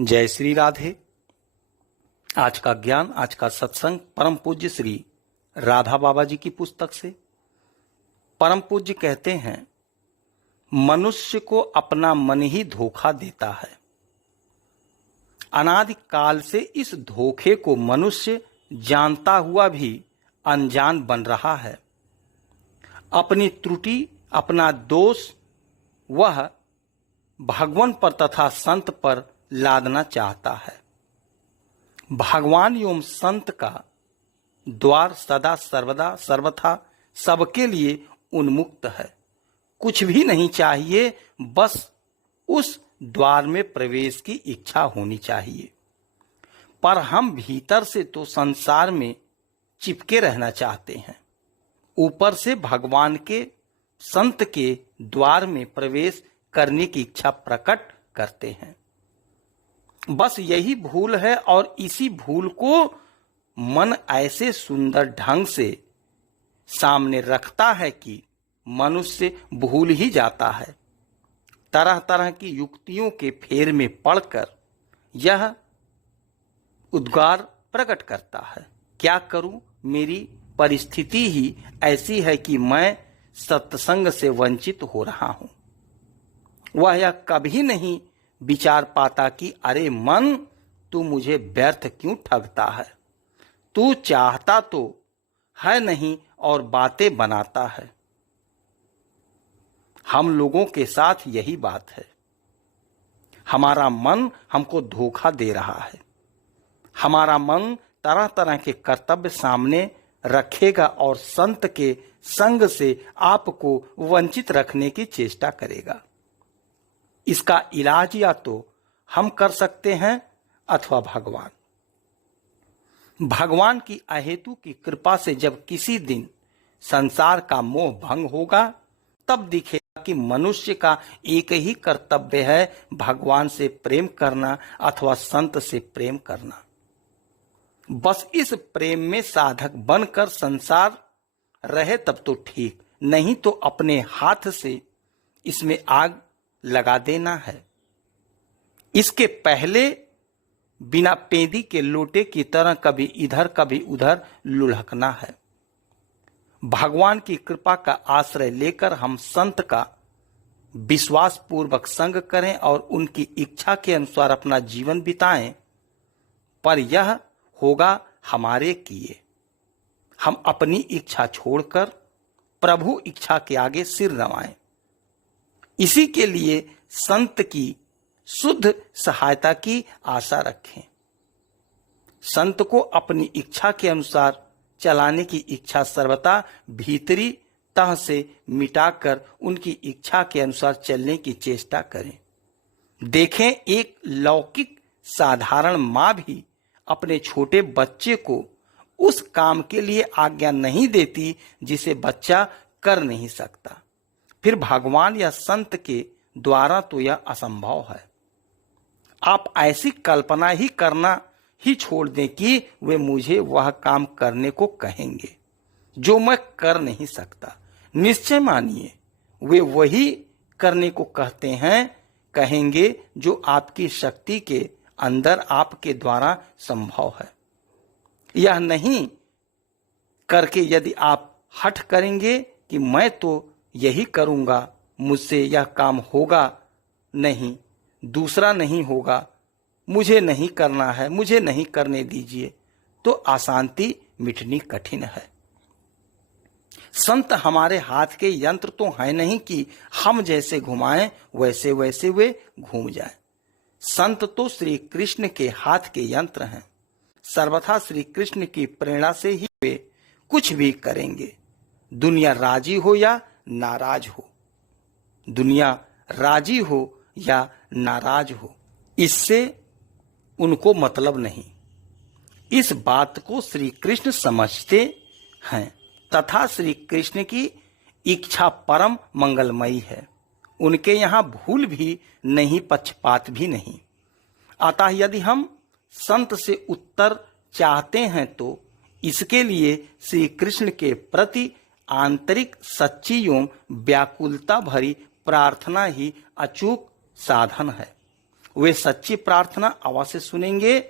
जय श्री राधे। आज का ज्ञान, आज का सत्संग परम पूज्य श्री राधा बाबा जी की पुस्तक से। परम पूज्य कहते हैं, मनुष्य को अपना मन ही धोखा देता है। अनादि काल से इस धोखे को मनुष्य जानता हुआ भी अनजान बन रहा है। अपनी त्रुटि, अपना दोष वह भगवान पर तथा संत पर लादना चाहता है। भगवान एवं संत का द्वार सदा सर्वदा सर्वथा सबके लिए उन्मुक्त है। कुछ भी नहीं चाहिए, बस उस द्वार में प्रवेश की इच्छा होनी चाहिए। पर हम भीतर से तो संसार में चिपके रहना चाहते हैं, ऊपर से भगवान के संत के द्वार में प्रवेश करने की इच्छा प्रकट करते हैं। बस यही भूल है और इसी भूल को मन ऐसे सुंदर ढंग से सामने रखता है कि मनुष्य भूल ही जाता है। तरह तरह की युक्तियों के फेर में पड़कर यह उद्गार प्रकट करता है, क्या करूं, मेरी परिस्थिति ही ऐसी है कि मैं सत्संग से वंचित हो रहा हूं। वह यह कभी नहीं विचार पाता कि अरे मन, तू मुझे व्यर्थ क्यों ठगता है। तू चाहता तो है नहीं और बातें बनाता है। हम लोगों के साथ यही बात है। हमारा मन हमको धोखा दे रहा है। हमारा मन तरह तरह के कर्तव्य सामने रखेगा और संत के संग से आपको वंचित रखने की चेष्टा करेगा। इसका इलाज या तो हम कर सकते हैं अथवा भगवान की अहेतु की कृपा से जब किसी दिन संसार का मोह भंग होगा, तब दिखेगा कि मनुष्य का एक ही कर्तव्य है, भगवान से प्रेम करना अथवा संत से प्रेम करना। बस इस प्रेम में साधक बनकर संसार रहे तब तो ठीक, नहीं तो अपने हाथ से इसमें आग लगा देना है। इसके पहले बिना पेंदी के लोटे की तरह कभी इधर कभी उधर लुढ़कना है। भगवान की कृपा का आश्रय लेकर हम संत का विश्वास पूर्वक संग करें और उनकी इच्छा के अनुसार अपना जीवन बिताएं, पर यह होगा हमारे किए। हम अपनी इच्छा छोड़कर प्रभु इच्छा के आगे सिर नवाएं। इसी के लिए संत की शुद्ध सहायता की आशा रखें। संत को अपनी इच्छा के अनुसार चलाने की इच्छा सर्वथा भीतरी तह से मिटाकर उनकी इच्छा के अनुसार चलने की चेष्टा करें। देखें, एक लौकिक साधारण माँ भी अपने छोटे बच्चे को उस काम के लिए आज्ञा नहीं देती जिसे बच्चा कर नहीं सकता। फिर भगवान या संत के द्वारा तो यह असंभव है। आप ऐसी कल्पना ही करना ही छोड़ दें कि वे मुझे वह काम करने को कहेंगे जो मैं कर नहीं सकता। निश्चय मानिए, वे वही करने को कहेंगे जो आपकी शक्ति के अंदर आपके द्वारा संभव है। यह नहीं करके यदि आप हठ करेंगे कि मैं तो यही करूंगा, मुझसे यह काम होगा नहीं, दूसरा नहीं होगा, मुझे नहीं करना है, मुझे नहीं करने दीजिए, तो अशांति मिटनी कठिन है। संत हमारे हाथ के यंत्र तो है नहीं कि हम जैसे घुमाएं वैसे वैसे वे घूम जाएं। संत तो श्री कृष्ण के हाथ के यंत्र हैं। सर्वथा श्री कृष्ण की प्रेरणा से ही वे कुछ भी करेंगे, दुनिया राजी हो या नाराज हो। दुनिया राजी हो या नाराज हो, इससे उनको मतलब नहीं। इस बात को श्री कृष्ण समझते हैं तथा श्री कृष्ण की इच्छा परम मंगलमयी है। उनके यहाँ भूल भी नहीं, पक्षपात भी नहीं। अतः यदि हम संत से उत्तर चाहते हैं तो इसके लिए श्री कृष्ण के प्रति आंतरिक सच्ची एवं व्याकुलता भरी प्रार्थना ही अचूक साधन है। वे सच्ची प्रार्थना अवश्य सुनेंगे।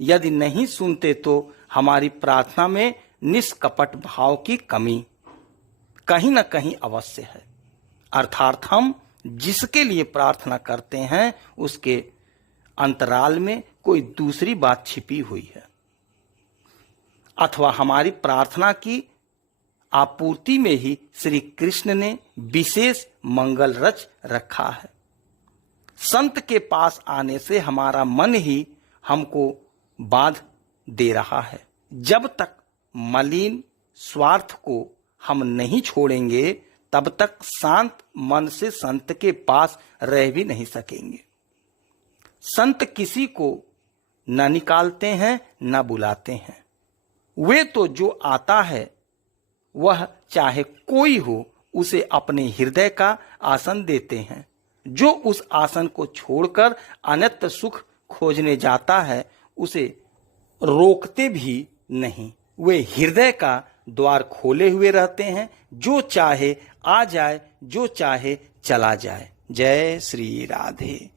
यदि नहीं सुनते तो हमारी प्रार्थना में निष्कपट भाव की कमी कहीं न कहीं अवश्य है। अर्थात हम जिसके लिए प्रार्थना करते हैं उसके अंतराल में कोई दूसरी बात छिपी हुई है, अथवा हमारी प्रार्थना की आपूर्ति में ही श्री कृष्ण ने विशेष मंगल रच रखा है। संत के पास आने से हमारा मन ही हमको बाध दे रहा है। जब तक मलिन स्वार्थ को हम नहीं छोड़ेंगे तब तक शांत मन से संत के पास रह भी नहीं सकेंगे। संत किसी को न निकालते हैं न बुलाते हैं, वे तो जो आता है वह चाहे कोई हो उसे अपने हृदय का आसन देते हैं। जो उस आसन को छोड़कर अन्यत्र सुख खोजने जाता है उसे रोकते भी नहीं, वे हृदय का द्वार खोले हुए रहते हैं। जो चाहे आ जाए, जो चाहे चला जाए। जय श्री राधे।